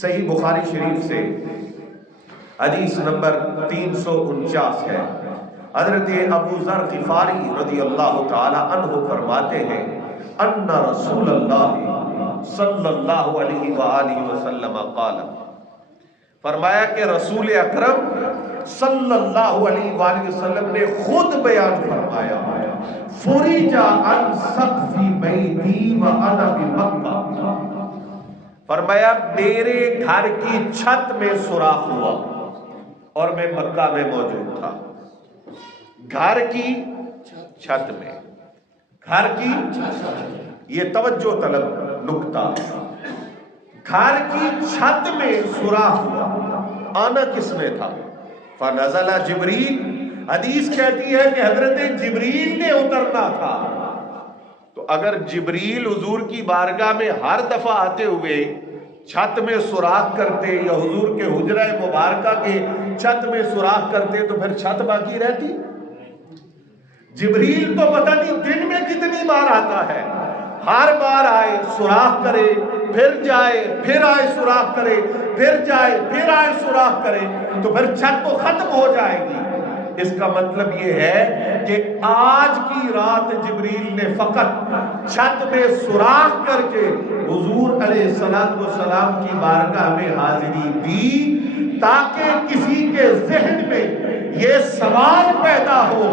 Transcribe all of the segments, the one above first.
صحیح بخاری شریف سے حدیث نمبر 349 ہے. حضرت ابو ذر غفاری رضی اللہ تعالی عنہ فرماتے ہیں ان رسول اللہ صلی اللہ علیہ وآلہ وسلم قال، فرمایا کہ رسول اکرم صلی اللہ علیہ وآلہ وسلم نے خود بیان فرمایا فرج عن سقف بیتی وانا بمکہ، فرمایا میرے گھر کی چھت میں سوراخ ہوا اور میں مکہ میں موجود تھا. گھر کی چھت میں، گھر کی، یہ توجہ طلب نکتہ، گھر کی چھت میں سوراخ ہوا. آنا کس میں تھا؟ فنزل جبریل، حدیث کہتی ہے کہ حضرت جبریل نے اترنا تھا. تو اگر جبریل حضور کی بارگاہ میں ہر دفعہ آتے ہوئے چھت میں سوراخ کرتے یا حضور کے حجرہ مبارکہ کے چھت میں سوراخ کرتے تو پھر چھت باقی رہتی؟ جبریل تو پتہ نہیں دن میں کتنی بار آتا ہے، ہر بار آئے سوراخ کرے پھر جائے، پھر آئے سوراخ کرے پھر جائے، پھر آئے سوراخ کرے، تو پھر چھت تو ختم ہو جائے گی. اس کا مطلب یہ ہے کہ آج کی رات جبریل نے فقط چھت میں سوراخ کر کے حضور علیہ السلام کی بارگاہ میں حاضری دی تاکہ کسی کے ذہن میں یہ سوال پیدا ہو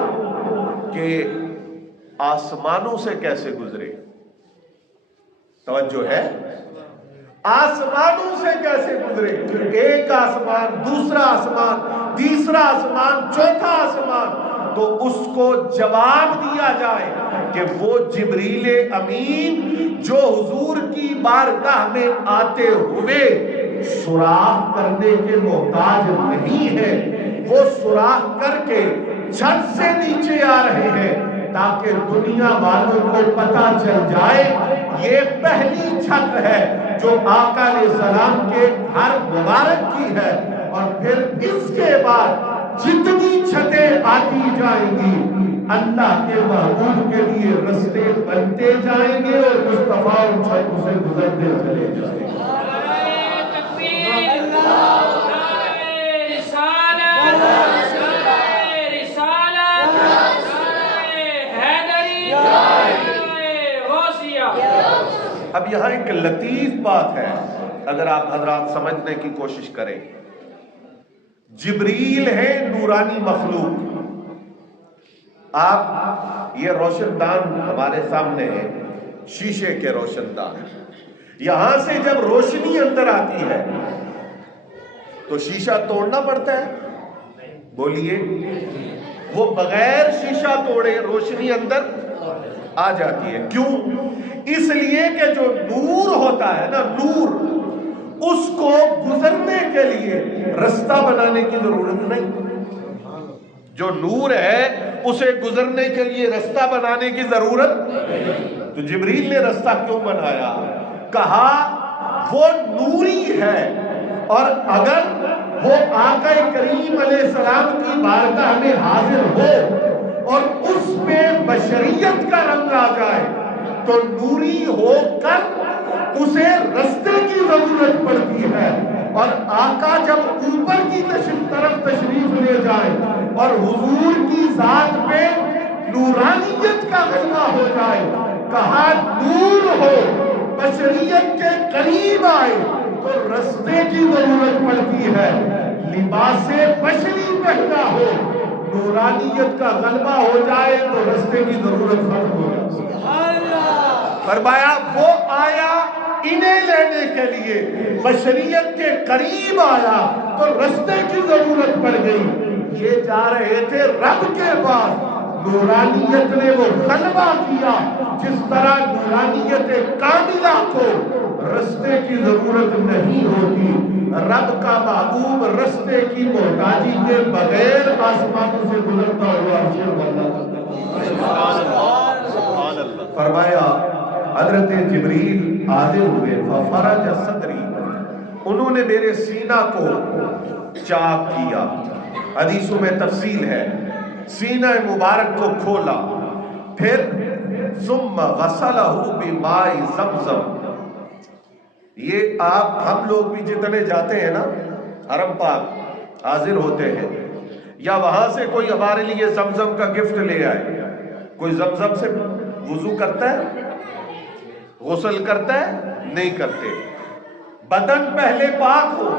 کہ آسمانوں سے کیسے گزرے. توجہ ہے؟ آسمانوں سے کیسے گزرے؟ ایک آسمان، دوسرا آسمان، تیسرا آسمان، چوتھا آسمان. تو اس کو جواب دیا جائے کہ وہ جبریل امین جو حضور کی بارگاہ میں آتے ہوئے سوراخ کرنے کے محتاج نہیں ہے، وہ سوراخ کر کے چھت سے نیچے آ رہے ہیں تاکہ دنیا والوں کو پتہ چل جائے یہ پہلی چھت ہے جو آقا علیہ السلام کے گھر مبارک کی ہے، اور پھر اس کے بعد جتنی چھتیں آتی جائیں گی اللہ کے محبوب کے لیے رستے بنتے جائیں گے اور مصطفیٰ ان چھتوں سے گزرتے چلے جائیں گے. اب یہاں ایک لطیف بات ہے، اگر آپ حضرات سمجھنے کی کوشش کریں. جبریل ہے نورانی مخلوق. آپ یہ روشن دان ہمارے سامنے ہے، شیشے کے روشن دان. یہاں سے جب روشنی اندر آتی ہے تو شیشہ توڑنا پڑتا ہے؟ بولیے. وہ بغیر شیشہ توڑے روشنی اندر آ جاتی ہے. کیوں؟ اس لیے کہ جو نور ہوتا ہے نا، نور، اس کو گزرنے کے لیے رستہ بنانے کی ضرورت نہیں. جو نور ہے اسے گزرنے کے لیے رستہ بنانے کی ضرورت. تو جبریل نے رستہ کیوں بنایا؟ کہا وہ نوری ہے، اور اگر وہ آقا کریم علیہ السلام کی بارگاہ میں حاضر ہو اور اس پہ بشریت کا رنگ آ جائے تو نوری ہو کر اسے رستے کی ضرورت پڑتی ہے. اور آقا جب اوپر کی طرف تشریف لے جائے اور حضور کی ذات پہ نورانیت کا غلبہ ہو جائے، کہا نور ہو، بشریت کے قریب آئے تو رستے کی ضرورت پڑتی ہے. لباس بشری پہنا ہو، نورانیت کا غلبہ ہو جائے تو رستے کی ضرورت ختم ہو جائے. فرمایا وہ آیا انہیں لینے کے لیے، بشریت کے قریب آیا تو رستے کی ضرورت پڑ گئی. یہ جا رہے تھے رب کے پاس، نورانیت نے وہ غلبہ کیا. جس طرح نورانیت کاملہ کو رستے کی ضرورت نہیں ہوتی، رب کا محبوب رستے کی محتاجی کے بغیر آسمانوں سے گزرتا ہوا فرمایا. حضرت جبریل حاضر ہوئے، ففرج صدری، انہوں نے میرے سینہ کو چاک کیا. حدیثوں میں تفصیل ہے، سینہ مبارک کو کھولا، پھر ثم غسلہ بماء زمزم، یہ آپ ہم لوگ بھی جتنے جاتے ہیں نا حرم پاک حاضر ہوتے ہیں، یا وہاں سے کوئی ہمارے لیے زمزم کا گفٹ لے آئے، کوئی زمزم سے وضو کرتا ہے، غسل کرتا ہے؟ نہیں کرتے۔ بدن پہلے پاک ہو،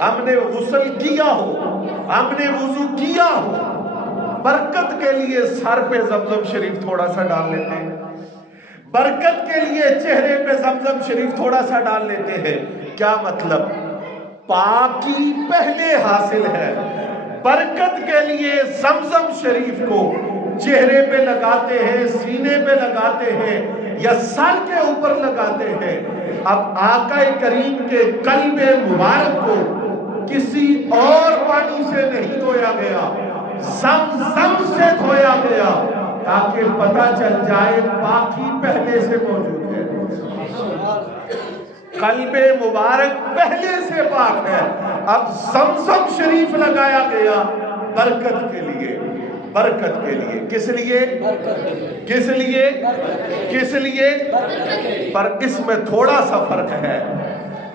ہم نے غسل کیا ہو، ہم نے وضو کیا ہو، برکت کے لیے سر پہ زمزم شریف تھوڑا سا ڈال لیتے ہیں، برکت کے لیے چہرے پہ زمزم شریف تھوڑا سا ڈال لیتے ہیں۔ کیا مطلب؟ پاکی پہلے حاصل ہے، برکت کے لیے زمزم شریف کو چہرے پہ لگاتے ہیں، سینے پہ لگاتے ہیں یا سر کے اوپر لگاتے ہیں۔ اب آقا کریم کے قلب مبارک کو کسی اور پانی سے نہیں دھویا گیا، زمزم سے دھویا گیا، تاکہ پتہ چل جائے پاکی پہلے سے موجود ہے، قلب مبارک پہلے سے پاک ہے۔ اب زمزم شریف لگایا گیا برکت کے لیے، برکت کے لیے۔ کس لیے؟ کس لیے؟ کس لیے؟ پر اس میں تھوڑا سا فرق ہے۔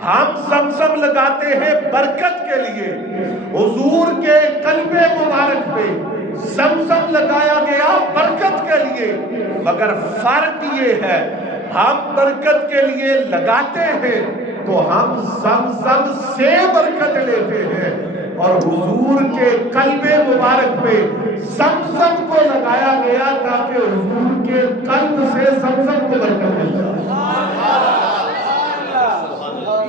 ہم زمزم لگاتے ہیں برکت کے لیے، حضور کے قلب مبارک پہ زمزم لگایا گیا برکت کے لیے، مگر فرق یہ ہے ہم برکت کے لیے لگاتے ہیں تو ہم زمزم سے برکت لیتے ہیں، اور حضور کے قلب مبارک پہ زمزم کو لگایا گیا تاکہ حضور کے قلب سے زمزم کو برکت مل جائے۔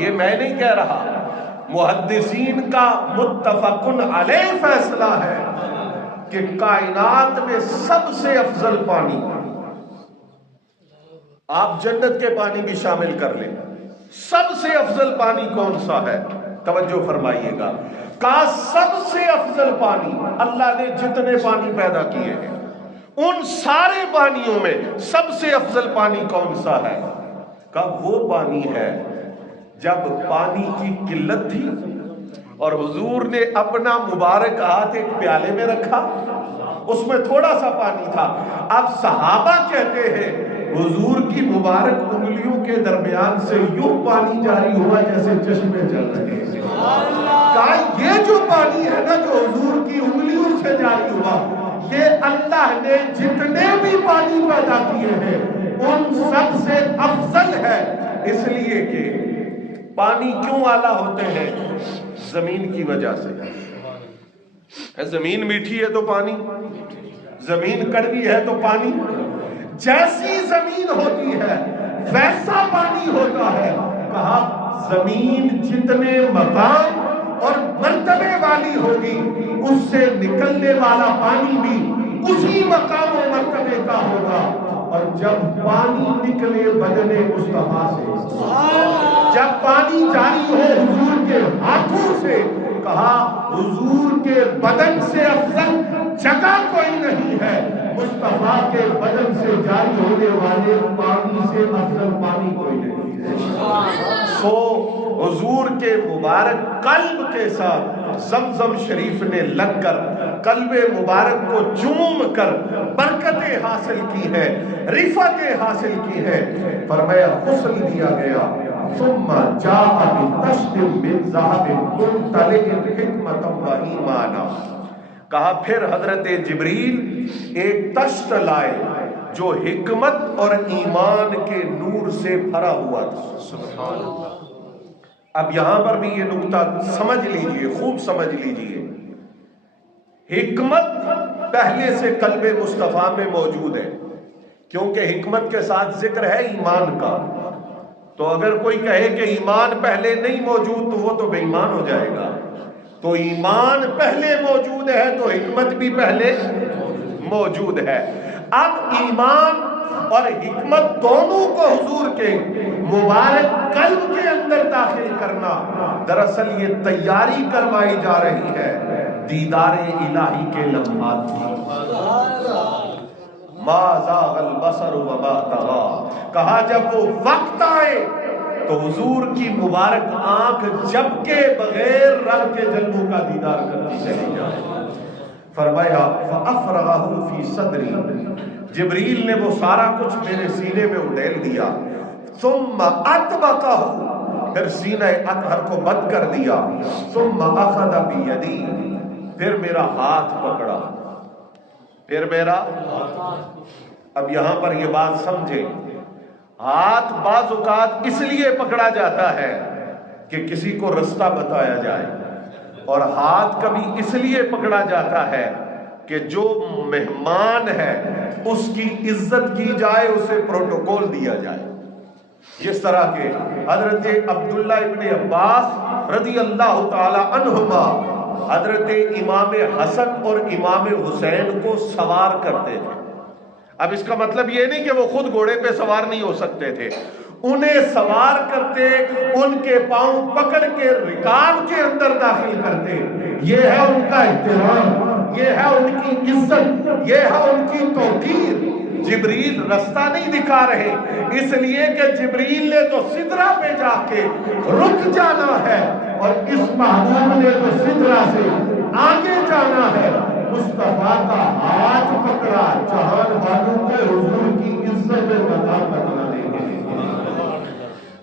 یہ میں نہیں کہہ رہا، محدثین کا متفقن علیہ فیصلہ ہے کہ کائنات میں سب سے افضل پانی، آپ جنت کے پانی بھی شامل کر لیں، سب سے افضل پانی کون سا ہے؟ توجہ فرمائیے گا، کہا سب سے افضل پانی، اللہ نے جتنے پانی پیدا کیے ہیں ان سارے پانیوں میں سب سے افضل پانی کون سا ہے؟ کہا وہ پانی ہے جب پانی کی قلت تھی اور حضور نے اپنا مبارک ہاتھ ایک پیالے میں رکھا، اس میں تھوڑا سا پانی تھا، اب صحابہ کہتے ہیں حضور کی مبارک انگلیوں کے درمیان سے یوں پانی جاری ہوا جیسے چشمے چل رہے ہیں۔ کہا یہ جو پانی ہے نا جو حضور کی انگلیوں سے جاری ہوا، یہ اللہ نے جتنے بھی پانی پیدا کیے ہیں ان سب سے افضل ہے، اس لیے کہ پانی کیوں اعلیٰ ہوتے ہیں؟ زمین کی وجہ سے۔ زمین میٹھی ہے تو پانی، زمین کڑوی ہے تو پانی، جیسی زمین ہوتی ہے ویسا پانی ہوتا ہے۔ کہا زمین جتنے مقام اور مرتبے والی ہوگی اس سے نکلنے والا پانی بھی اسی مقام و مرتبے کا ہوگا، اور جب پانی نکلے بدن مصطفیٰ سے، جب پانی جاری ہو حضور کے ہاتھوں سے، کہا حضور کے بدن سے افضل جگہ کوئی نہیں ہے، مصطفیٰ کے بدن سے جاری ہونے والے پانی سے افضل پانی کوئی نہیں ہے۔ سو حضور کے مبارک قلب کے ساتھ زمزم شریف نے لگ کر قلب مبارک کو چوم کر برکتیں حاصل کی ہے، رفعتیں حاصل کی ہے۔ فرمایا غسل دیا گیا، ثم جاء بطشت من ذهب ممتلئ حکمتا و ایمانا۔ کہا پھر حضرت جبریل ایک تشت لائے جو حکمت اور ایمان کے نور سے بھرا ہوا تھا۔ سبحان اللہ۔ اب یہاں پر بھی یہ نکتہ سمجھ لیجئے، خوب سمجھ لیجئے، حکمت پہلے سے قلب مصطفیٰ میں موجود ہے، کیونکہ حکمت کے ساتھ ذکر ہے ایمان کا۔ تو اگر کوئی کہے کہ ایمان پہلے نہیں موجود تو وہ تو بے ایمان ہو جائے گا۔ تو ایمان پہلے موجود ہے تو حکمت بھی پہلے موجود ہے۔ اب ایمان اور حکمت دونوں کو حضور کے مبارک قلب کے اندر داخل کرنا، دراصل یہ تیاری کروائی جا رہی ہے دیدار الہی کے لمحات کی۔ ما زاغ البصر وما طغى، کہا جب وہ وقت آئے تو حضور کی مبارک آنکھ جھپکے بغیر رب کے جلووں کا دیدار کرتی چلی جائے۔ فرمایا فَأَفْرَغَهُ فِي صَدْرِي، جبریل نے وہ سارا کچھ میرے سینے میں اڈیل دیا۔ ثُمَّ أَطْبَقَهُ، پھر سینہ اطہر کو بند کر دیا، ثم اخذ بیدی، پھر میرا ہاتھ پکڑا، پھر میرا، اب یہاں پر یہ بات سمجھے، ہاتھ بعض اوقات اس لیے پکڑا جاتا ہے کہ کسی کو رستہ بتایا جائے، اور ہاتھ کبھی اس لیے پکڑا جاتا ہے کہ جو مہمان ہے اس کی عزت کی جائے، اسے پروٹوکول دیا جائے۔ جس طرح کے حضرت عبداللہ ابن عباس رضی اللہ تعالی عنہما حضرت امام حسن اور امام حسین کو سوار کرتے تھے۔ اب اس کا مطلب یہ نہیں کہ وہ خود گھوڑے پہ سوار نہیں ہو سکتے تھے، انہیں سوار کرتے، ان کے پاؤں پکڑ کے رکاب کے اندر داخل کرتے۔ یہ ہے ان کا احترام، یہ ہے ان کی عزت، یہ ہے ان کی توقیر۔ جبریل رستہ نہیں دکھا رہے، اس لیے کہ جبریل نے تو سدرہ پہ جا کے رک جانا ہے، اور اس محبوب نے تو سدرہ سے آگے جانا ہے۔ مصطفیٰ کا ہاتھ پکڑا، جہان والوں کے حضور کی عزت میں مقام بتانے کے لیے۔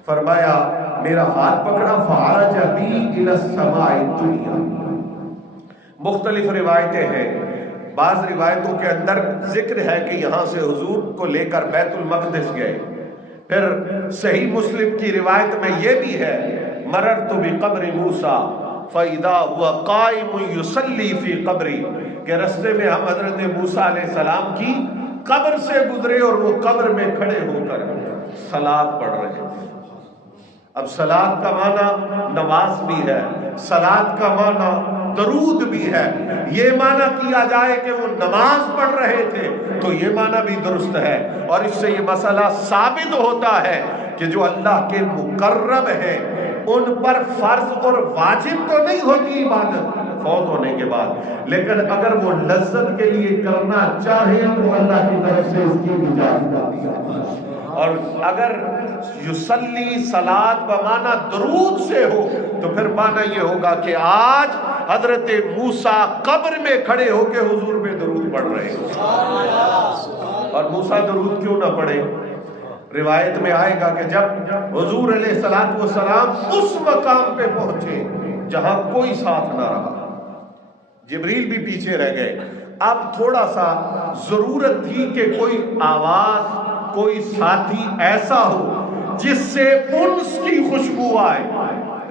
فرمایا میرا ہاتھ پکڑا، فعرج بی الی السماء الدنیا۔ مختلف روایتیں ہیں، بعض روایتوں کے اندر ذکر ہے کہ یہاں سے حضور کو لے کر بیت المقدس گئے۔ پھر صحیح مسلم کی روایت میں یہ بھی ہے، مررت بقبر موسیٰ فَإِذَا هُوَ قَائِمٌ يُصَلِّي فِي قَبْرِهِ، کہ رستے میں ہم حضرت موسیٰ علیہ السلام کی قبر سے گزرے اور وہ قبر میں کھڑے ہو کر صلاۃ پڑھ رہے تھے۔ اب صلاۃ کا معنی نماز بھی ہے، صلاۃ کا معنی درود بھی ہے۔ یہ معنی کیا جائے کہ وہ نماز پڑھ رہے تھے تو یہ معنی بھی درست ہے، اور اس سے یہ مسئلہ ثابت ہوتا ہے کہ جو اللہ کے مقرب ہیں ان پر فرض اور واجب تو نہیں ہوتی عبادت فوت ہونے کے بعد، لیکن اگر وہ لذت کے لیے کرنا چاہے تو اللہ کی طرف سے اس کی اجازت آتی ہے۔ اور اگر یصلی صلاۃ بمعنی درود سے ہو تو پھر معنی یہ ہوگا کہ آج حضرت موسیٰ قبر میں کھڑے ہو کے حضور پہ درود پڑھ رہے ہیں۔ اور موسیٰ درود کیوں نہ پڑھے؟ روایت میں آئے گا کہ جب حضور علیہ السلام اس مقام پہ پہنچے جہاں کوئی ساتھ نہ رہا، جبریل بھی پیچھے رہ گئے، اب تھوڑا سا ضرورت تھی کہ کوئی آواز، کوئی ساتھی ایسا ہو جس سے انس کی خوشبو آئے۔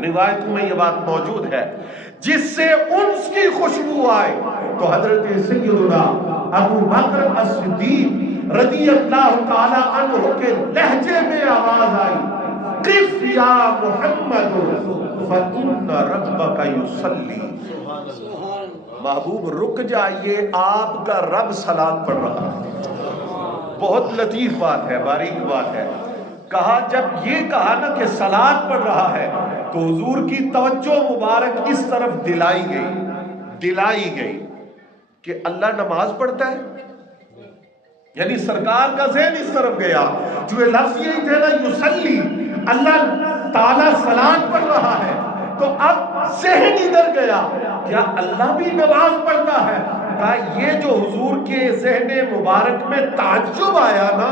روایت میں یہ بات موجود ہے، جس سے انس کی خوشبو آئے، تو حضرت سیدنا ابو بکر الصدیق رضی اللہ تعالی عنہ کے لہجے میں آواز آئی، قف یا محمد فإن ربک یصلی، محبوب رک جائیے، آپ کا رب صلاۃ پڑھ رہا ہے۔ بہت لطیف بات ہے، باریک بات ہے۔ کہا جب یہ کہا نا کہ صلاۃ پڑھ رہا ہے تو حضور کی توجہ مبارک اس طرف دلائی گئی کہ اللہ نماز پڑھتا ہے، یعنی سرکار کا ذہن اس طرف گیا، جو لفظ یہی تھے نا یصلی، اللہ تعالیٰ صلاۃ پڑھ رہا ہے، تو اب ذہن ادھر گیا، کیا اللہ بھی نماز پڑھتا ہے؟ کہا یہ جو حضور کے ذہن مبارک میں تعجب آیا نا،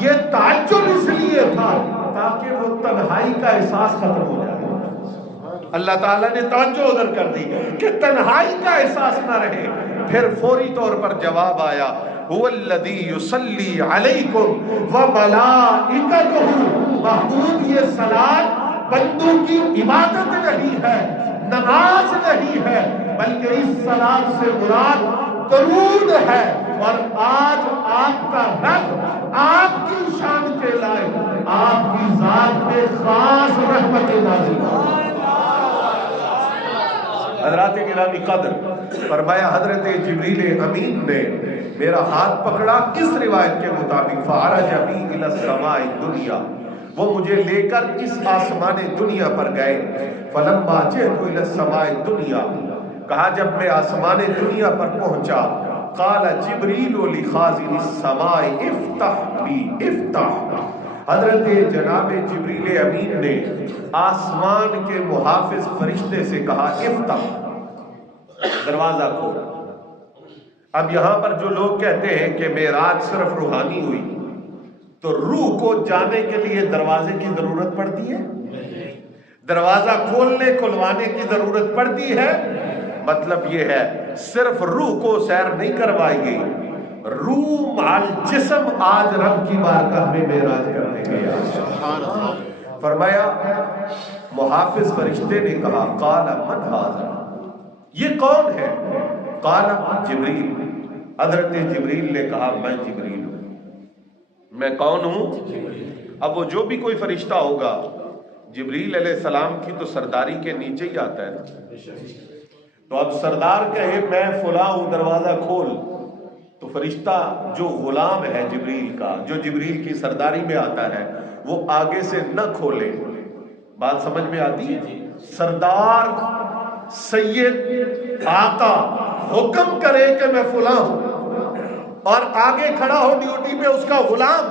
یہ تعجب اس لیے تھا تاکہ وہ تنہائی کا احساس ختم ہو جائے۔ اللہ تعالیٰ نے توجہ ادھر کر دی کہ تنہائی کا احساس نہ رہے۔ پھر فوری طور پر جواب آیا، هو الذی یصلی علیکم وملائکتہ، محبوب یہ صلاۃ بندوں کی عبادت نہیں ہے، نماز نہیں ہے، بلکہ اس صلاۃ سے مراد درود ہے، اور آج آپ کا رب آپ کی شان کے لائق آپ کی ذات میں خاص رحمت نازل ہو۔ حضرات گرامی قدر، فرمایا حضرت جبریل امین نے میرا ہاتھ پکڑا، اس روایت کے مطابق فعرج بی الی السماء الدنیا، وہ مجھے لے کر اس آسمان دنیا پر گئے۔ فلما جئت الی السماء الدنیا، کہا جب میں آسمان دنیا پر پہنچا، قال جبریل لخازن السماء افتح بی افتح، حضرت جناب جبریل امین نے آسمان کے محافظ فرشتے سے کہا افتح، دروازہ کھول۔ اب یہاں پر جو لوگ کہتے ہیں کہ معراج صرف روحانی ہوئی، تو روح کو جانے کے لیے دروازے کی ضرورت پڑتی ہے؟ دروازہ کھولنے کھلوانے کی ضرورت پڑتی ہے؟ مطلب یہ ہے صرف روح کو سیر نہیں کروائی گئی، روح مال جسم آج رب کی بارگاہ میں معراج کرنے گیا۔ فرمایا محافظ فرشتے نے کہا قال من ھذا، یہ کون ہے؟ قال جبریل، حضرت جبریل نے کہا میں جبریل ہوں۔ میں کون ہوں؟ اب وہ جو بھی کوئی فرشتہ ہوگا، جبریل علیہ السلام کی تو سرداری کے نیچے ہی آتا ہے نا، تو اب سردار کہے میں فلاں ہوں دروازہ کھول، تو فرشتہ جو غلام ہے جبریل کا، جو جبریل کی سرداری میں آتا ہے، وہ آگے سے نہ کھولے۔ بات سمجھ میں آتی ہے؟ سردار سید آقا حکم کرے کہ میں فلاں ہوں، اور آگے کھڑا ہو ڈیوٹی پہ اس کا غلام،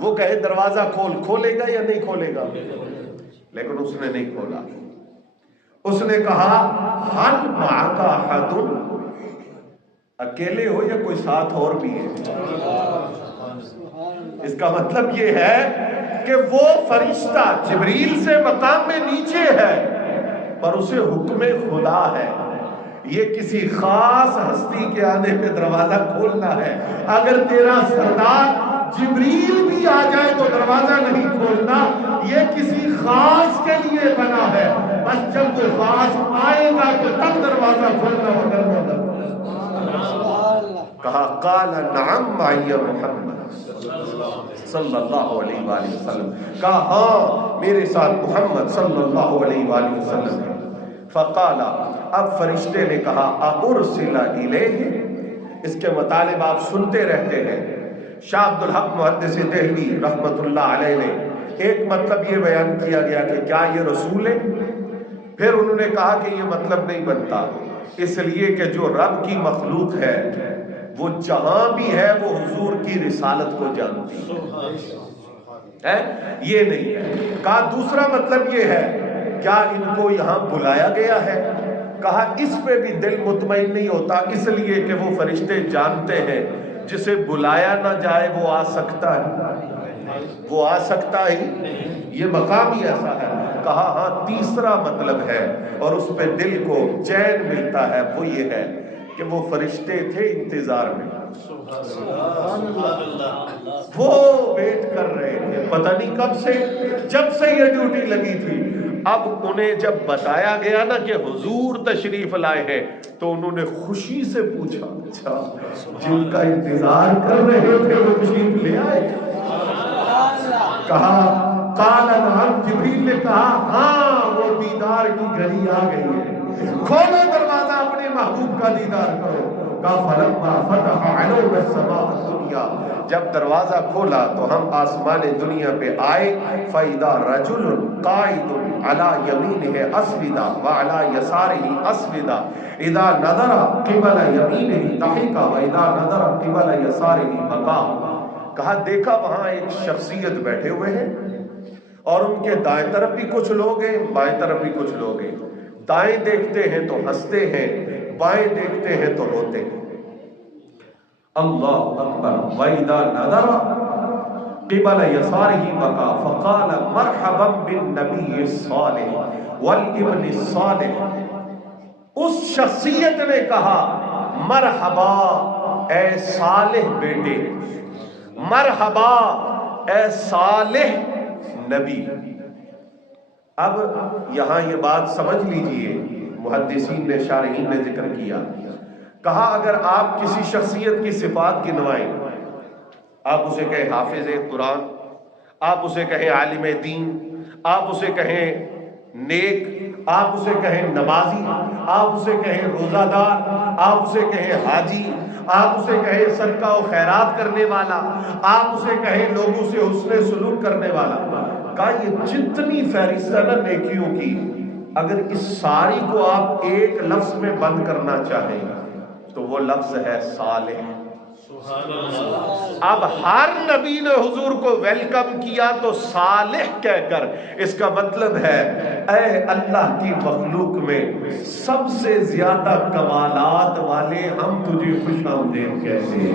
وہ کہے دروازہ کھول، کھولے گا یا نہیں کھولے گا؟ لیکن اس نے نہیں کھولا۔ اس نے کہا حل معک احد، اکیلے ہو یا کوئی ساتھ اور بھی ہے؟ اس کا مطلب یہ ہے کہ وہ فرشتہ جبریل سے مقام میں نیچے ہے، پر اسے حکم خدا ہے، یہ کسی خاص ہستی کے آنے پہ دروازہ کھولنا ہے۔ اگر تیرا سردار جبریل بھی آ جائے تو دروازہ نہیں کھولنا، یہ کسی خاص کے لیے بنا ہے، بس جب وہ خاص آئے گا تو تب دروازہ کھولنا ہوگا۔ کہا قال نعم معی محمد صلی اللہ علیہ وآلہ وسلم، کہا ہاں میرے ساتھ محمد صلی اللہ علیہ وآلہ وسلم ہے۔ فقال، اب فرشتے نے کہا اَأُرْسِلَ إِلَيْهِ، اس کے مطالب آپ سنتے رہتے ہیں۔ شاہ عبدالحق محدث دہلوی رحمت اللہ علیہ نے ایک مطلب یہ بیان کیا گیا کہ کیا یہ رسول ہے؟ پھر انہوں نے کہا کہ یہ مطلب نہیں بنتا، اس لیے کہ جو رب کی مخلوق ہے وہ جہاں بھی ہے وہ حضور کی رسالت کو جانتی ہے، یہ نہیں ہے۔ کہا دوسرا مطلب یہ ہے، کیا ان کو یہاں بلایا گیا ہے؟ کہا اس پہ بھی دل مطمئن نہیں ہوتا، اس لیے کہ وہ فرشتے جانتے ہیں جسے بلایا نہ جائے وہ آ سکتا ہے، وہ آ سکتا ہی، یہ مقام ہی ایسا ہے۔ کہا ہاں تیسرا مطلب ہے اور اس پہ دل کو چین ملتا ہے، وہ یہ ہے کہ وہ فرشتے تھے انتظار میں، وہ ویٹ کر رہے تھے، پتہ نہیں کب سے، جب سے یہ ڈیوٹی لگی تھی۔ اب انہیں جب بتایا گیا نا کہ حضور تشریف لائے ہیں تو انہوں نے خوشی سے پوچھا اچھا جن کا انتظار کر رہے تھے وہ تشریف لے آئے؟ کہا قال نعم، جبریل نے کہا ہاں وہ دیدار کی گھڑی آ گئی ہے، کھولو دروازہ اپنے محبوب کا دیدار کرو۔ فلما فتح علو السماء الدنیا، جب دروازہ کھولا تو ہم آسمان دنیا پہ آئے، فَإِذَا رَجُلٌ قَائِدٌ عَلَى يَمِينِهِ أَسْوِدًا وَعَلَى يَسَارِهِ أَسْوِدًا إِذَا نَظَرَ قِبَلَ يَمِينِهِ ضَحِكَ وَإِذَا نَظَرَ قِبَلَ يَسَارِهِ بَكَى۔ کہا دیکھا وہاں ایک شخصیت بیٹھے ہوئے ہیں اور ان کے دائیں طرف بھی کچھ لوگ ہیں، بائیں طرف بھی کچھ لوگ ہیں، دائیں دیکھتے ہیں تو ہنستے ہیں، بائیں دیکھتے ہیں تو روتے ہیں۔ اللہ اکبر۔ وَإِذَا نَظَرَ قِبَلَ يَسَارِهِ بَكَى فَقَالَ مَرْحَبًا بِالنَّبِيِّ الصَّالِحِ وَالْإِبْنِ الصَّالِحِ، اس شخصیت نے کہا مرحبا اے صالح بیٹے، مرحبا اے صالح نبی۔ اب یہاں یہ بات سمجھ لیجئے، محدثین نے شارحین نے ذکر کیا، کہا اگر آپ کسی شخصیت کی صفات گنوائیں، آپ اسے کہیں حافظ قرآن، آپ اسے کہیں عالم دین، آپ اسے کہیں نیک، آپ اسے کہیں نمازی، آپ اسے کہیں روزہ دار، آپ اسے کہیں حاجی، آپ اسے کہیں صدقہ و خیرات کرنے والا، آپ اسے کہیں لوگوں سے حسن سلوک کرنے والا، کہا یہ جتنی فہرست ہے نا نیکیوں کی، اگر اس ساری کو آپ ایک لفظ میں بند کرنا چاہیں تو وہ لفظ ہے صالح۔ اب ہر نبی نے حضور کو ویلکم کیا تو صالح کہہ کر، اس کا مطلب ہے اے اللہ کی مخلوق میں سب سے زیادہ کمالات والے ہم تجھے خوش آمدید کہتے ہیں۔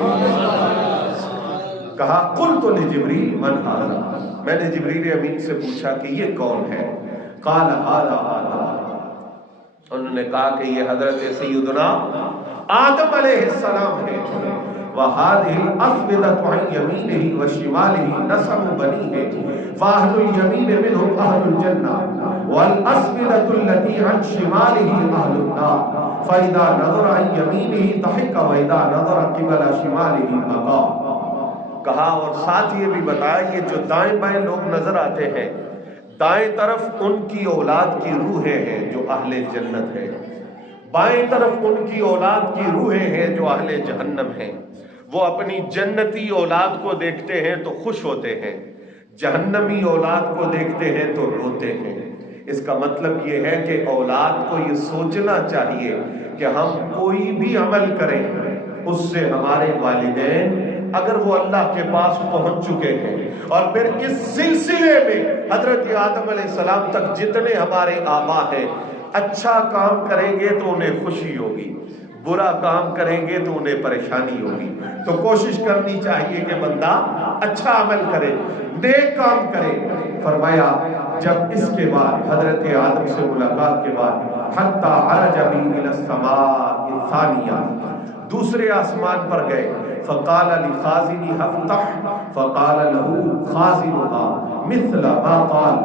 کہا قلت لجبریل من ھذا، میں نے جبریل امین سے پوچھا کہ یہ کون ہے؟ قال هذا آدم، انہوں نے کہا کہ یہ حضرت سیدنا آدم علیہ السلام ہے. وَهَذِهِ الْأَسْوِدَةُ عَنْ يَمِينِهِ وَشِمَالِهِ نَسَبُ بَنِيهِ فَأَهْلُ الْيَمِينِ مِنْهُمْ أَهْلُ الْجَنَّةِ وَالْأَسْوِدَةُ الَّتِي عَنْ شِمَالِهِ أَهْلُ النَّارِ فَإِذَا نَظَرَ عَنْ يَمِينِهِ ضَحِكَ وَإِذَا نَظَرَ قِبَلَ شِمَالِهِ بَكَى. کہا اور ساتھ یہ بھی بتایا کہ جو دائیں بائیں لوگ نظر آتے ہیں، دائیں طرف ان کی اولاد کی روحیں ہیں جو اہل جنت ہیں، بائیں طرف ان کی اولاد کی روحیں ہیں جو اہل جہنم ہیں. وہ اپنی جنتی اولاد کو دیکھتے ہیں تو خوش ہوتے ہیں، جہنمی اولاد کو دیکھتے ہیں تو روتے ہیں. اس کا مطلب یہ ہے کہ اولاد کو یہ سوچنا چاہیے کہ ہم کوئی بھی عمل کریں اس سے ہمارے والدین اگر وہ اللہ کے پاس پہنچ چکے ہیں، اور پھر اس سلسلے میں حضرت آدم علیہ السلام تک جتنے ہمارے آبا ہیں، اچھا کام کریں گے تو انہیں خوشی ہوگی، برا کام کریں گے تو انہیں پریشانی ہوگی. تو کوشش کرنی چاہیے کہ بندہ اچھا عمل کرے، نیک کام کرے. فرمایا جب اس کے بعد حضرت آدم سے ملاقات کے بعد حتی عرج بی الی السماء الثانیہ، دوسرے آسمان پر گئے. فقال لخازنها افتح فقال له خازنها مثل ما قال.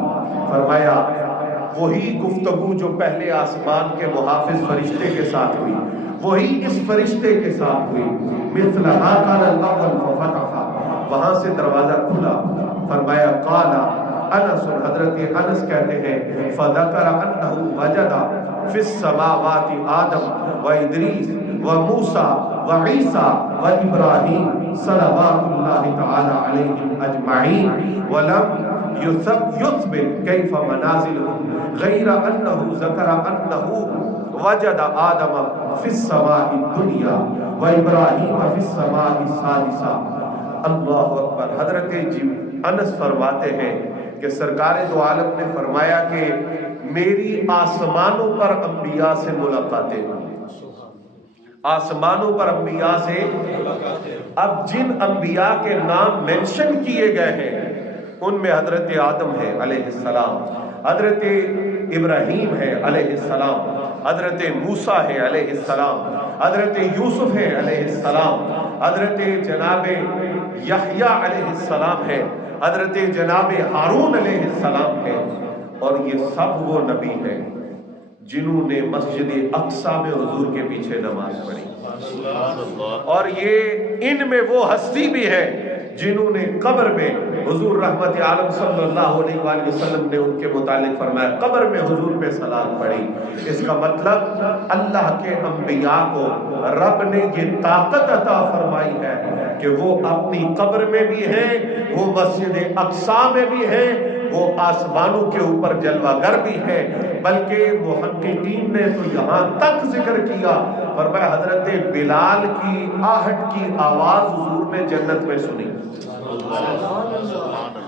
فرمایا وہی گفتگو جو پہلے آسمان کے محافظ فرشتے کے ساتھ ہوئی وہی اس فرشتے کے ساتھ ہوئی. مثل ما قال الاول ففتح، وہاں سے دروازہ کھلا. فرمایا قال انس، حضرت انس کہتے ہیں فذکر انه وجد فی السماوات آدم و ادریس و موسیٰ و عیسیٰ و ابراہیم صلوات اللہ تعالی علیہم اجمعین ولم یثبت کیف منازلهم غیر انه ذکر انه وجد آدم فی السماء الدنیا و ابراہیم فی السماء السادسہ. اللہ اکبر. حضرت انس فرماتے ہیں کہ سرکار دو عالم نے فرمایا کہ میری آسمانوں پر انبیاء سے ملاقاتیں ہوئی، آسمانوں پر انبیاء سے. اب جن انبیاء کے نام مینشن کیے گئے ہیں ان میں حضرت آدم ہے علیہ السلام، حضرت ابراہیم ہے علیہ السلام، حضرت موسیٰ ہے علیہ السلام، حضرت یوسف ہے علیہ السلام، حضرت جناب یحییٰ علیہ السلام ہے، حضرت جناب ہارون علیہ السلام ہے. اور یہ سب وہ نبی ہیں جنہوں نے مسجد اقصیٰ میں حضور کے پیچھے نماز پڑھی، اور یہ ان میں وہ ہستی بھی ہے جنہوں نے قبر میں حضور رحمت عالم صلی اللہ علیہ وآلہ وسلم نے ان کے متعلق فرمایا قبر میں حضور پہ سلام پڑھی. اس کا مطلب اللہ کے انبیاء کو رب نے یہ طاقت عطا فرمائی ہے کہ وہ اپنی قبر میں بھی ہیں، وہ مسجد اقصیٰ میں بھی ہیں، وہ آسمانوں کے اوپر جلوہ گر بھی ہیں. بلکہ محققین نے تو یہاں تک ذکر کیا، فرمایا حضرت بلال کی آہٹ کی آواز حضور نے جنت میں سنی.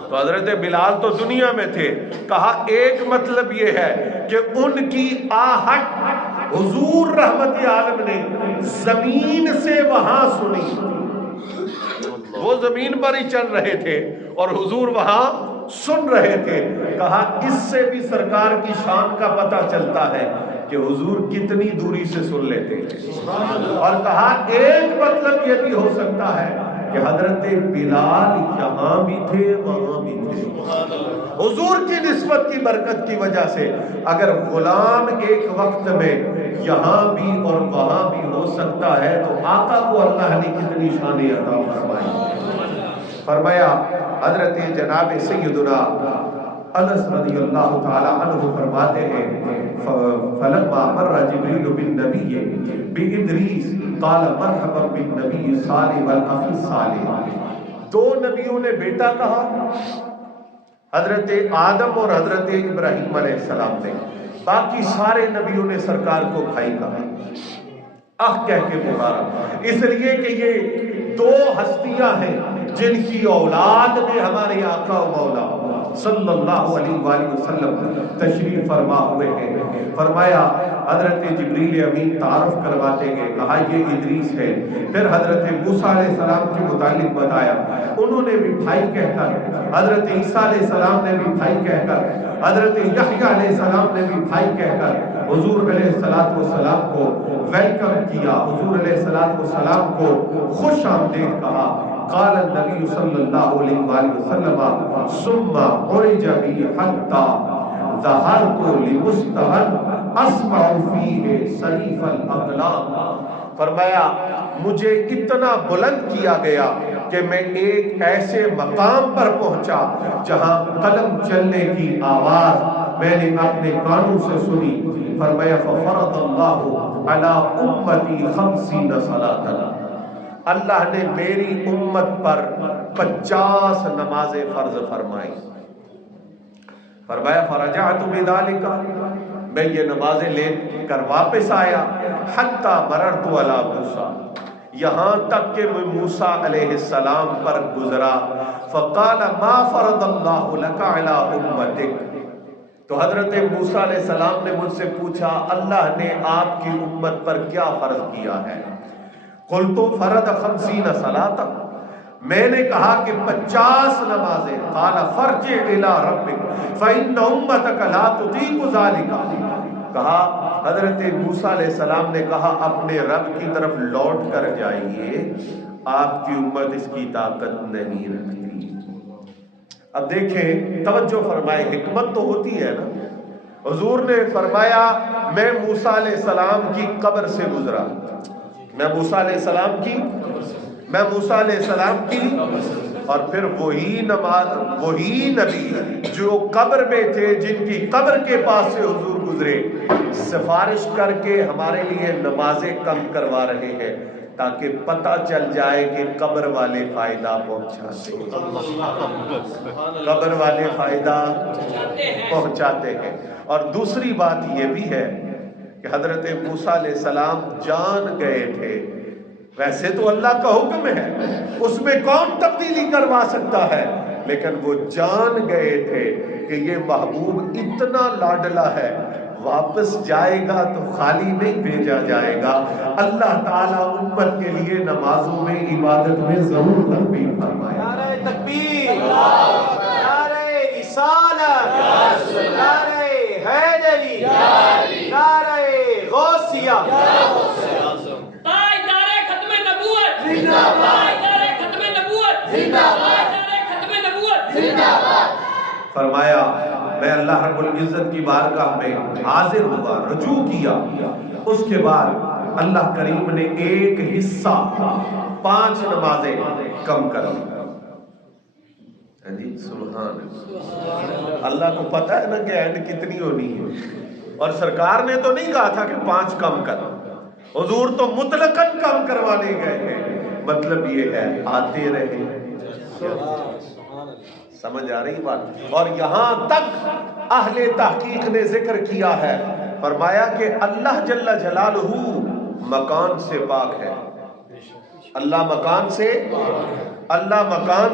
تو حضرت بلال تو دنیا میں تھے. کہا ایک مطلب یہ ہے کہ ان کی آہٹ حضور رحمت عالم نے زمین سے وہاں سنی. وہ زمین پر ہی چل رہے تھے اور حضور وہاں سن رہے تھے. کہا اس سے بھی سرکار کی شان کا پتہ چلتا ہے کہ حضور کتنی دوری سے سن لیتے ہیں. اور کہا ایک مطلب یہ بھی ہو سکتا ہے کہ حضرت بلال یہاں بھی تھے وہاں بھی تھے. حضور کی نسبت کی برکت کی وجہ سے اگر غلام ایک وقت میں یہاں بھی اور وہاں بھی ہو سکتا ہے تو آقا کو اللہ نے کتنی شان عطا فرمائی. فرمایا حضرت جناب سیدنا انس رضی اللہ تعالی عنہ فرماتے ہیں فلما مر جبریل بالنبی بادریس قال مرحبا بالنبی صالح والاخ صالح. دو نبیوں نے بیٹا کہا، حضرت آدم اور حضرت ابراہیم علیہ السلام نے. باقی سارے نبیوں نے سرکار کو بھائی کہا، اخ کہہ کے پکارا. اس لیے کہ یہ دو ہستیاں ہیں جن کی اولاد میں ہمارے آقا و مولا صلی اللہ علیہ وآلہ وسلم تشریف فرما ہوئے ہیں. فرمایا حضرت جبریل امین تعارف کرواتے گئے، کہا یہ ادریس ہے. پھر حضرت موسیٰ علیہ السلام کے متعلق بتایا، انہوں نے بھی بھائی کہہ کر، حضرت عیسیٰ علیہ السلام نے بھی بھائی کہہ کر حضرت یحییٰ علیہ السلام نے بھی بھائی کہہ کر حضور علیہ السلام کو ویلکم کیا، حضور علیہ السلام کو خوش آمدید کہا۔ قال النبی صلی اللہ علیہ وآلہ وسلم ثم عرج بی حتی ظہرت لمستہن اسمع فیہ صریف الاقلام۔ فرمایا مجھے اتنا بلند کیا گیا کہ میں ایک ایسے مقام پر پہنچا جہاں قلم چلنے کی آواز میں نے اپنے کانوں سے سنی۔ فرمایا ففرض اللہ علی امتی 50 صلاۃ، اللہ نے میری امت پر 50 نمازیں فرض فرمائی۔ فرمایا فرجعت بذالک، میں یہ نمازیں لے کر واپس آیا، حتی مررت علی موسیٰ، یہاں تک کہ میں موسیٰ علیہ السلام پر گزرا۔ فقال ما فرض اللہ لک علی امتک، تو حضرت موسیٰ علیہ السلام نے مجھ سے پوچھا اللہ نے آپ کی امت پر کیا فرض کیا ہے؟ قلت فرض 50 صلاۃ، میں نے کہا کہ 50 نمازیں۔ قال فرجع الی ربک فإن امتک لا تطیق ذلک، کہا حضرت موسیٰ علیہ السلام نے کہا اپنے رب کی طرف لوٹ کر جائیے، آپ کی امت اس کی طاقت نہیں رکھتی۔ اب دیکھیں توجہ فرمائے، حکمت تو ہوتی ہے نا۔ حضور نے فرمایا میں موسیٰ علیہ السلام کی قبر سے گزرا، میں موسیٰ علیہ السلام کی اور پھر وہی نبی جو قبر میں تھے، جن کی قبر کے پاس سے حضور گزرے، سفارش کر کے ہمارے لیے نمازیں کم کروا رہے ہیں تاکہ پتہ چل جائے کہ قبر والے فائدہ پہنچاتے ہیں۔ اور دوسری بات یہ بھی ہے کہ حضرت موسیٰ علیہ السلام جان گئے تھے، ویسے تو اللہ کا حکم ہے، اس میں کون تبدیلی کروا سکتا ہے، لیکن وہ جان گئے تھے کہ یہ محبوب اتنا لاڈلا ہے، واپس جائے گا تو خالی نہیں بھیجا جائے گا، اللہ تعالیٰ امت کے لیے نمازوں میں عبادت میں ضرور ترغیب فرمائے۔ نعرہ تکبیر، نعرہ رسالت، نعرہ حیدری، نعرہ غوثیہ، تاجدار ختم نبوت، تاجدار ختم نبوت، تاجدار ختم نبوت۔ فرمایا میں اللہ رب العزت کی بارگاہ میں حاضر ہوا، رجوع کیا، اس کے بعد اللہ کریم نے ایک حصہ 5 نمازیں کم کر دی۔ جی سبحان اللہ، اللہ کو پتہ ہے نا کہ اینڈ کتنی ہونی ہے، اور سرکار نے تو نہیں کہا تھا کہ 5 کم کر، حضور تو مطلقاً کم کروانے گئے ہیں۔ مطلب یہ ہے آتے رہے، سمجھ آ رہی بات؟ اور یہاں تک اہل تحقیق نے ذکر کیا ہے، فرمایا کہ اللہ جل جلالہ مکان سے پاک ہے، اللہ مکان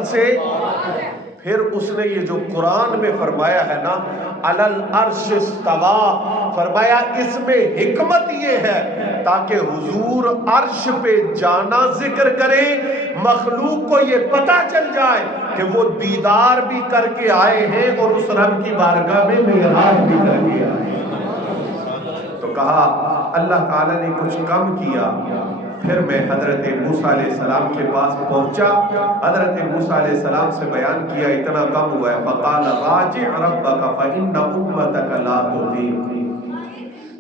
سے پھر اس نے یہ جو قرآن میں فرمایا ہے نا علل عرش استوا، فرمایا اس میں حکمت یہ ہے تاکہ حضور عرش پہ جانا ذکر کرے، مخلوق کو یہ پتہ چل جائے کہ وہ دیدار بھی کر کے آئے ہیں اور اس رب کی بارگاہ میں معراج بھی کر کے آئے۔ تو کہا اللہ تعالیٰ نے کچھ کم کیا، پھر میں حضرت موسیٰ علیہ السلام کے پاس پہنچا، حضرت موسیٰ علیہ السلام سے بیان کیا اتنا کم ہوا ہے، فقال راجع ربک فإن امتک لا تطیق،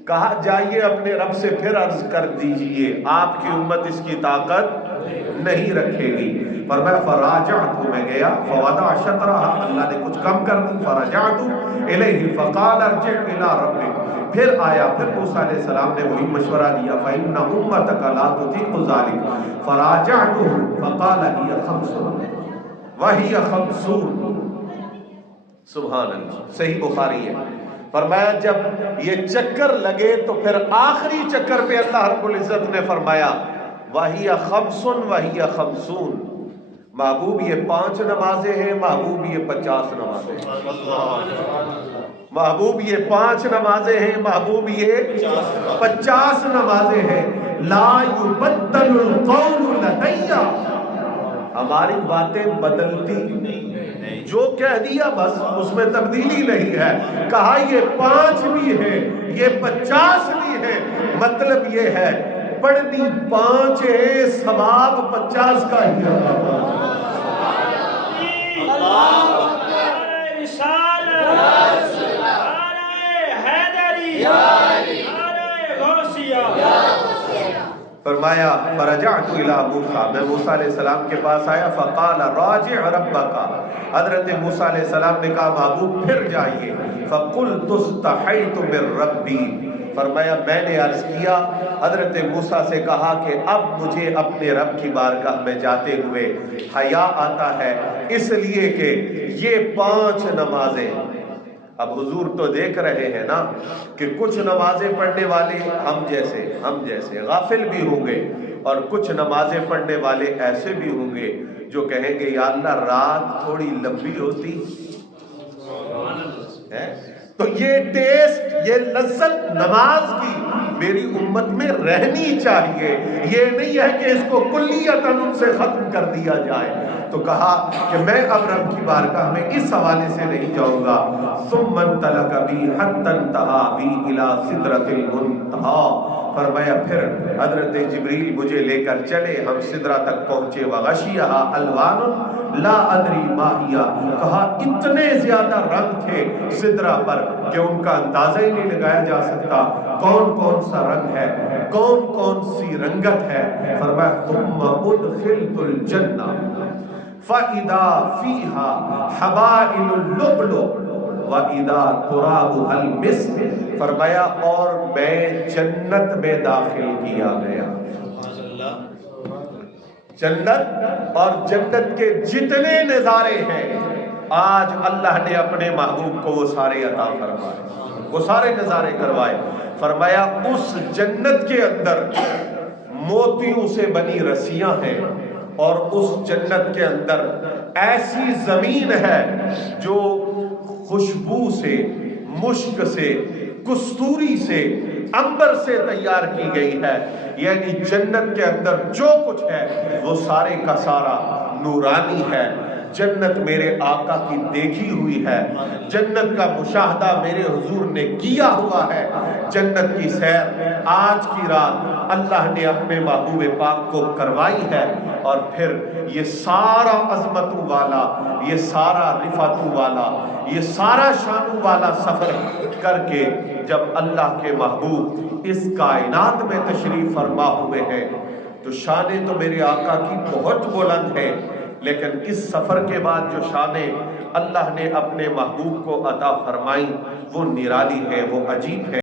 کہا جائیے اپنے رب سے پھر عرض کر دیجئے آپ کی امت اس کی طاقت نہیں رکھے گی۔ فرمایا فراجعت، میں گیا، فوضع شطرہ، اللہ نے کچھ کم کر دی، فرجعت الیہ فقال ارجع الی ربک، پھر آیا، پھر موسیٰ علیہ السلام نے وہی مشورہ دیا، فإن امتک لا تطیق ذلک، فراجعته فقال هي 50 وهي 50۔ سبحان اللہ، صحیح بخاری ہے۔ فرمایا جب یہ چکر لگے تو پھر آخری چکر پہ اللہ رب العزت نے فرمایا وَهِيَ 50 وَهِيَ 50، محبوب یہ 5 نمازیں ہیں، محبوب یہ 50 نمازیں ہیں، محبوب یہ 5 نمازیں ہیں، محبوب یہ 50 نمازیں ہیں۔ لا يبدل القول لدي، ہماری باتیں بدلتی جو کہہ دیا بس اس میں تبدیلی نہیں ہے. کہا یہ 5 بھی ہے، یہ 50 بھی ہے. مطلب یہ ہے پڑھنی 5 ہے، ثواب 50 کا ہی ہوگا. فرمایا فرجعت الى موسیٰ، میں موسیٰ علیہ السلام کے پاس آیا. فقال راجع ربک، حضرت موسیٰ علیہ السلام نے کہا محبوب پھر جائیے. فقلت استحیت من ربی، فرمایا میں نے عرض کیا، حضرت موسیٰ سے کہا کہ اب مجھے اپنے رب کی بارگاہ میں جاتے ہوئے حیا آتا ہے، اس لیے کہ یہ 5 نمازیں. اب حضور تو دیکھ رہے ہیں نا کہ کچھ نمازیں پڑھنے والے ہم جیسے غافل بھی ہوں گے، اور کچھ نمازیں پڑھنے والے ایسے بھی ہوں گے جو کہیں گے یا اللہ رات تھوڑی لمبی ہوتی ہے. تو یہ ٹیسٹ، یہ لذت نماز کی میری امت میں رہنی چاہیے. یہ نہیں ہے کہ اس کو کلیتاً ان سے ختم کر دیا جائے. تو کہا کہ میں اب رب کی بارگاہ میں اس حوالے سے نہیں جاؤں گا. ثم انطلق بی حتی انتہا بی الی سدرۃ المنتہی، فرمایا پھر حضرت جبریل مجھے لے کر چلے، ہم سدرہ تک پہنچے. وغشیہا الوان لا ادری ما ہی، کہا اتنے زیادہ رنگ تھے سدرہ پر کہ ان کا اندازہ ہی نہیں لگایا جا سکتا کون کون سا رنگ ہے، کون کون سی رنگت ہے. فرمایا ثم ادخلت الجنہ فَإِذَا فِيهَا حَبَائِلُ اللُّؤْلُؤِ وَإِذَا تُرَابُهَا الْمِسْكُ، فرمایا اور میں جنت میں داخل کیا گیا. جنت اور جنت کے جتنے نظارے ہیں آج اللہ نے اپنے محبوب کو وہ سارے عطا فرمائے، وہ سارے نظارے کروائے. فرمایا اس جنت کے اندر موتیوں سے بنی رسیاں ہیں، اور اس جنت کے اندر ایسی زمین ہے جو خوشبو سے، مشک سے، کستوری سے، عنبر سے تیار کی گئی ہے. یعنی جنت کے اندر جو کچھ ہے وہ سارے کا سارا نورانی ہے. جنت میرے آقا کی دیکھی ہوئی ہے، جنت کا مشاہدہ میرے حضور نے کیا ہوا ہے. جنت کی سیر آج کی رات اللہ نے اپنے محبوب پاک کو کروائی ہے. اور پھر یہ سارا عظمتوں والا، یہ سارا رفعتوں والا، یہ سارا شانوں والا سفر کر کے جب اللہ کے محبوب اس کائنات میں تشریف فرما ہوئے ہیں تو شانیں تو میرے آقا کی بہت بلند ہے، لیکن اس سفر کے بعد جو شانیں اللہ نے اپنے محبوب کو عطا فرمائیں وہ نرالی ہے، وہ عجیب ہے.